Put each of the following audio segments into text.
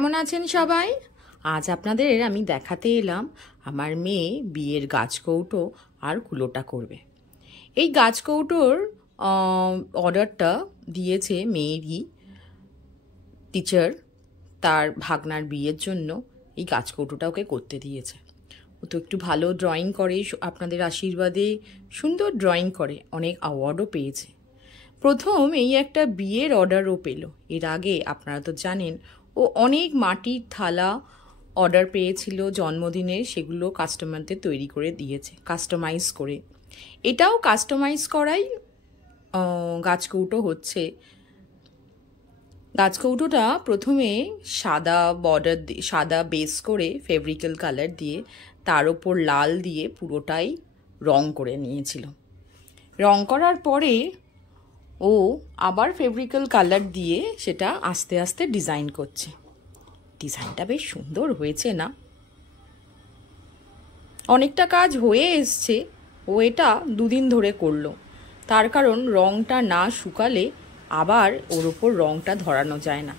কেমন আছেন সবাই? আজ আপনাদের আমি দেখাতে এলাম আমার মেয়ে বিয়ের গাছকৌটো আর কুলোটা করবে। এই গাছকৌটোর অর্ডারটা দিয়েছে মেয়েরই টিচার, তার ভাগনার বিয়ের জন্য এই গাছকৌটোটা ওকে করতে দিয়েছে। ও তো একটু ভালো ড্রয়িং করে, আপনাদের আশীর্বাদে সুন্দর ড্রয়িং করে, অনেক অ্যাওয়ার্ডও পেয়েছে। প্রথম এই একটা বিয়ের অর্ডারও পেল। এর আগে আপনারা তো জানেন ও অনেক মাটির থালা অর্ডার পেয়েছিল জন্মদিনের, সেগুলো কাস্টমারদের তৈরি করে দিয়েছে কাস্টমাইজ করে। এটাও কাস্টমাইজ করাই গাছকৌটো হচ্ছে। গাছকৌটোটা প্রথমে সাদা বর্ডার সাদা বেস করে ফেব্রিক্যাল কালার দিয়ে তার ওপর লাল দিয়ে পুরোটাই রং করে নিয়েছিল। রং করার পরে ও আবার ফেব্রিক্যাল কালার দিয়ে সেটা আস্তে আস্তে ডিজাইন করছে। ডিজাইনটা বেশ সুন্দর হয়েছে না? অনেকটা কাজ হয়ে এসছে। ও এটা দুদিন ধরে করলো, তার কারণ রংটা না শুকালে আবার ওর ওপর রংটা ধরানো যায় না।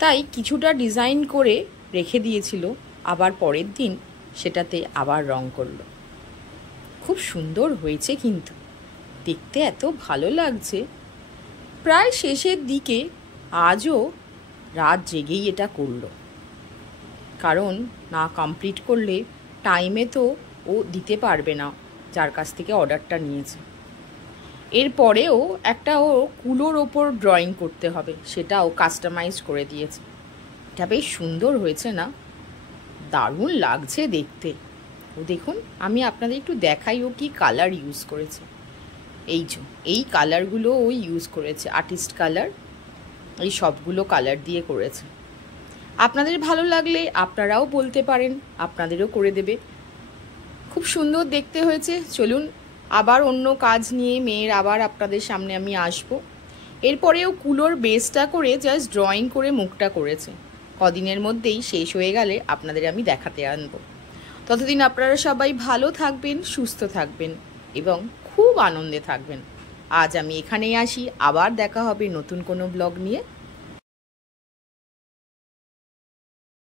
তাই কিছুটা ডিজাইন করে রেখে দিয়েছিল, আবার পরের দিন সেটাতে আবার রং করলো। খুব সুন্দর হয়েছে, কিন্তু দেখতে এত ভালো লাগছে। প্রায় শেষের দিকে আজও রাত জেগেই এটা করলো, কারণ না কমপ্লিট করলে টাইমে তো ও দিতে পারবে না যার কাছ থেকে অর্ডারটা নিয়েছে। এরপরেও একটা ও কুলোর ওপর ড্রয়িং করতে হবে, সেটাও কাস্টমাইজ করে দিয়েছে। এটা বেশ সুন্দর হয়েছে না? দারুণ লাগছে দেখতে। ও দেখুন, আমি আপনাদের একটু দেখাই ও কি কালার ইউজ করেছে। এই কালারগুলো ও ইউজ করেছে, আর্টিস্ট কালার। এই সবগুলো কালার দিয়ে করেছে। আপনাদের ভালো লাগলে আপনারাও বলতে পারেন, আপনাদেরও করে দেবে। খুব সুন্দর দেখতে হয়েছে। চলুন আবার অন্য কাজ নিয়ে মেয়ের আবার আপনাদের সামনে আমি আসব। এরপরেও কুলোর বেসটা করে জাস্ট ড্রয়িং করে মুখটা করেছে। কদিনের মধ্যেই শেষ হয়ে গেলে আপনাদের আমি দেখাতে আনবো। ততদিন আপনারা সবাই ভালো থাকবেন, সুস্থ থাকবেন এবং খুব আনন্দে থাকবেন। আজ আমি এখানেই আসি, আবার দেখা হবে নতুন কোনো ব্লগ নিয়ে।